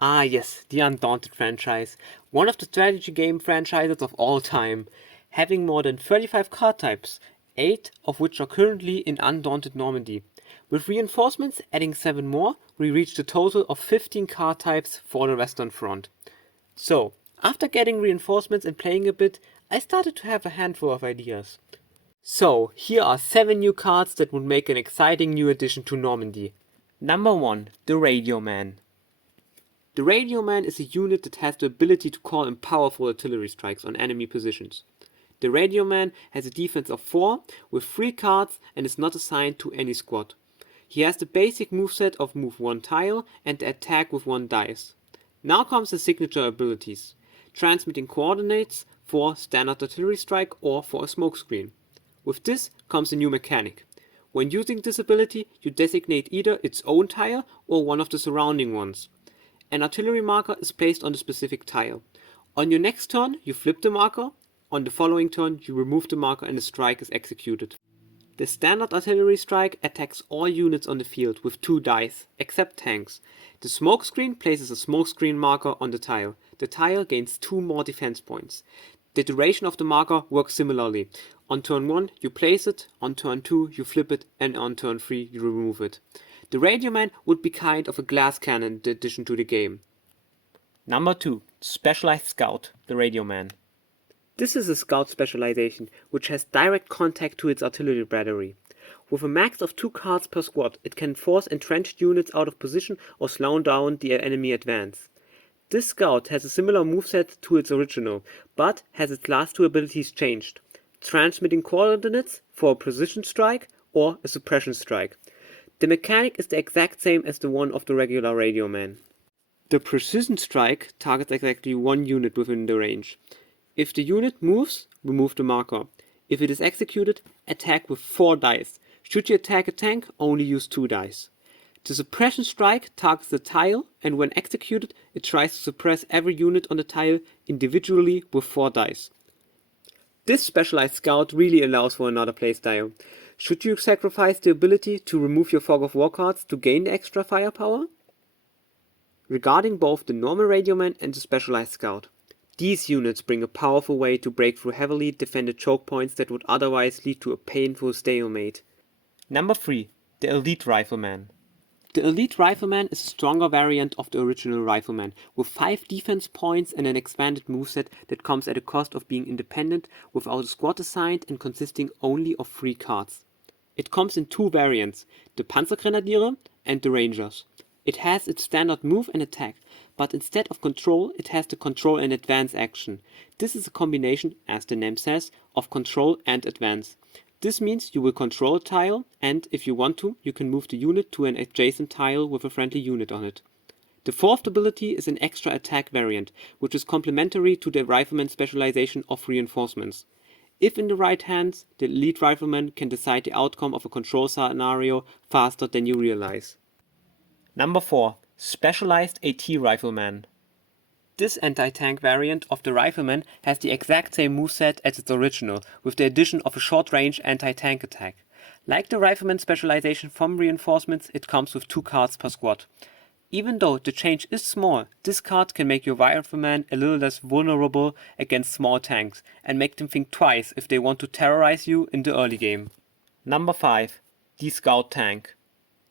Ah yes, the Undaunted franchise, one of the strategy game franchises of all time, having more than 35 card types, 8 of which are currently in Undaunted Normandy. With reinforcements adding 7 more, we reached a total of 15 card types for the Western Front. So, after getting reinforcements and playing a bit, I started to have a handful of ideas. So, here are 7 new cards that would make an exciting new addition to Normandy. Number 1, the Radio Man. The Radio Man is a unit that has the ability to call in powerful artillery strikes on enemy positions. The Radio Man has a defense of 4 with 3 cards and is not assigned to any squad. He has the basic moveset of move 1 tile and attack with 1 dice. Now comes the signature abilities. Transmitting coordinates for standard artillery strike or for a smokescreen. With this comes a new mechanic. When using this ability, you designate either its own tile or one of the surrounding ones. An artillery marker is placed on the specific tile. On your next turn, you flip the marker. On the following turn, you remove the marker and the strike is executed. The standard artillery strike attacks all units on the field with 2 dice, except tanks. The smokescreen places a smokescreen marker on the tile. The tile gains 2 more defense points. The duration of the marker works similarly. On turn 1, you place it, on turn 2, you flip it, and on turn 3, you remove it. The Radio Man would be kind of a glass cannon addition to the game. Number 2. Specialized Scout, the Radio Man. This is a scout specialization, which has direct contact to its artillery battery. With a max of 2 cards per squad, it can force entrenched units out of position or slow down the enemy advance. This scout has a similar moveset to its original, but has its last 2 abilities changed. Transmitting coordinates for a precision strike or a suppression strike. The mechanic is the exact same as the one of the regular Radio Man. The precision strike targets exactly 1 unit within the range. If the unit moves, remove the marker. If it is executed, attack with 4 dice. Should you attack a tank, only use 2 dice. The suppression strike targets the tile, and when executed, it tries to suppress every unit on the tile individually with 4 dice. This specialized scout really allows for another playstyle. Should you sacrifice the ability to remove your Fog of War cards to gain the extra firepower? Regarding both the normal Radio Man and the specialized scout, these units bring a powerful way to break through heavily defended choke points that would otherwise lead to a painful stalemate. Number 3. The Elite Rifleman. The Elite Rifleman is a stronger variant of the original Rifleman, with 5 defense points and an expanded moveset that comes at a cost of being independent without a squad assigned and consisting only of 3 cards. It comes in 2 variants, the Panzergrenadiere and the Rangers. It has its standard move and attack, but instead of control, it has the control and advance action. This is a combination, as the name says, of control and advance. This means you will control a tile, and if you want to, you can move the unit to an adjacent tile with a friendly unit on it. The 4th ability is an extra attack variant, which is complementary to the Rifleman specialization of reinforcements. If in the right hands, the Elite Rifleman can decide the outcome of a control scenario faster than you realize. Number 4. Specialized AT Rifleman. This anti-tank variant of the Rifleman has the exact same moveset as its original, with the addition of a short-range anti-tank attack. Like the Rifleman specialization from reinforcements, it comes with 2 cards per squad. Even though the change is small, this card can make your Rifleman a little less vulnerable against small tanks, and make them think twice if they want to terrorize you in the early game. Number 5. The Scout Tank.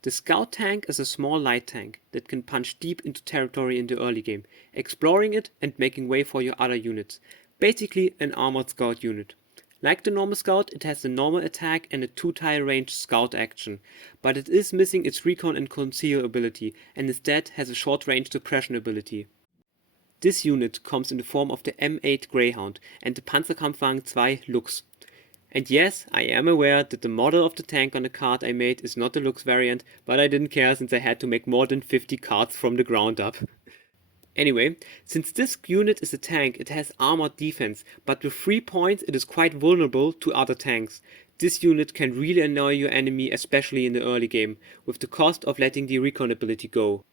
The Scout Tank is a small light tank that can punch deep into territory in the early game, exploring it and making way for your other units. Basically an armored scout unit. Like the normal scout, it has the normal attack and a 2-tile range scout action, but it is missing its recon and conceal ability, and instead has a short range suppression ability. This unit comes in the form of the M8 Greyhound and the Panzerkampfwagen 2 Lux. And yes, I am aware that the model of the tank on the card I made is not the Lux variant, but I didn't care since I had to make more than 50 cards from the ground up. Anyway, since this unit is a tank, it has armored defense, but with 3 points it is quite vulnerable to other tanks. This unit can really annoy your enemy, especially in the early game, with the cost of letting the recon ability go.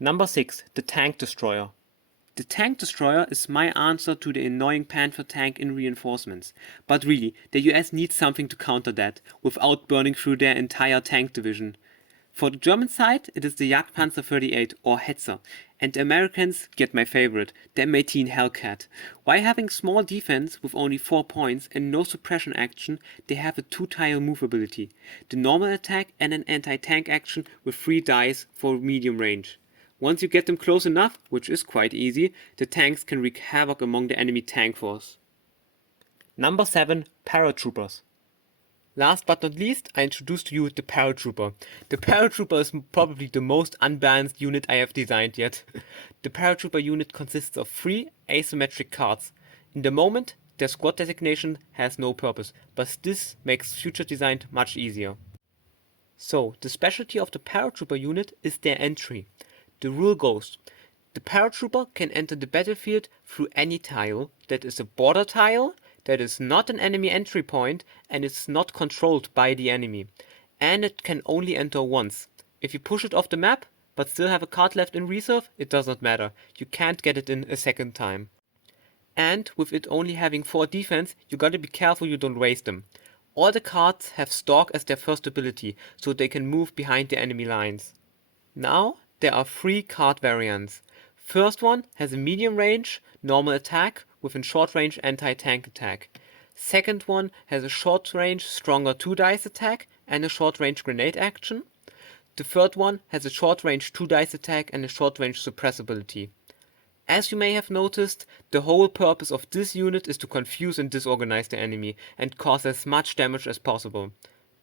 Number 6. The Tank Destroyer. The Tank Destroyer is my answer to the annoying Panther tank in reinforcements. But really, the US needs something to counter that, without burning through their entire tank division. For the German side, it is the Jagdpanzer 38 or Hetzer, and the Americans get my favorite, the M18 Hellcat. While having small defense with only 4 points and no suppression action, they have a 2-tile move ability, the normal attack and an anti-tank action with 3 dice for medium range. Once you get them close enough, which is quite easy, the tanks can wreak havoc among the enemy tank force. Number 7, Paratroopers. Last but not least, I introduce to you the Paratrooper. The Paratrooper is probably the most unbalanced unit I have designed yet. The Paratrooper unit consists of 3 asymmetric cards. In the moment, their squad designation has no purpose, but this makes future design much easier. So, the specialty of the Paratrooper unit is their entry. The rule goes: the Paratrooper can enter the battlefield through any tile that is a border tile, that is not an enemy entry point, and is not controlled by the enemy. And it can only enter once. If you push it off the map, but still have a card left in reserve, it does not matter. You can't get it in a second time. And with it only having 4 defense, you gotta be careful you don't waste them. All the cards have Stalk as their first ability, so they can move behind the enemy lines. Now, there are 3 card variants. First one has a medium range, normal attack, with a short range anti-tank attack. Second one has a short range, stronger 2 dice attack and a short range grenade action. The third one has a short range 2 dice attack and a short range suppress ability. As you may have noticed, the whole purpose of this unit is to confuse and disorganize the enemy and cause as much damage as possible.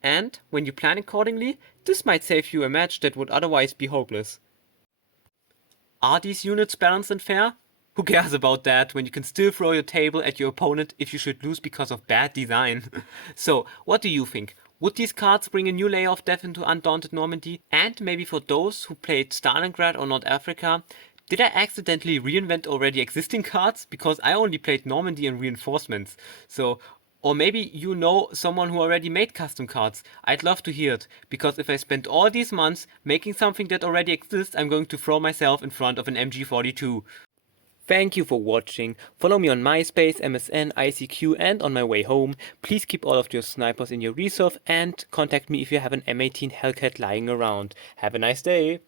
And, when you plan accordingly, this might save you a match that would otherwise be hopeless. Are these units balanced and fair? Who cares about that when you can still throw your table at your opponent if you should lose because of bad design? So, what do you think? Would these cards bring a new layer of depth into Undaunted Normandy? And maybe for those who played Stalingrad or North Africa, did I accidentally reinvent already existing cards? Because I only played Normandy and Reinforcements. So, or maybe you know someone who already made custom cards. I'd love to hear it, because if I spend all these months making something that already exists, I'm going to throw myself in front of an MG42. Thank you for watching. Follow me on MySpace, MSN, ICQ and on my way home. Please keep all of your snipers in your reserve and contact me if you have an M18 Hellcat lying around. Have a nice day.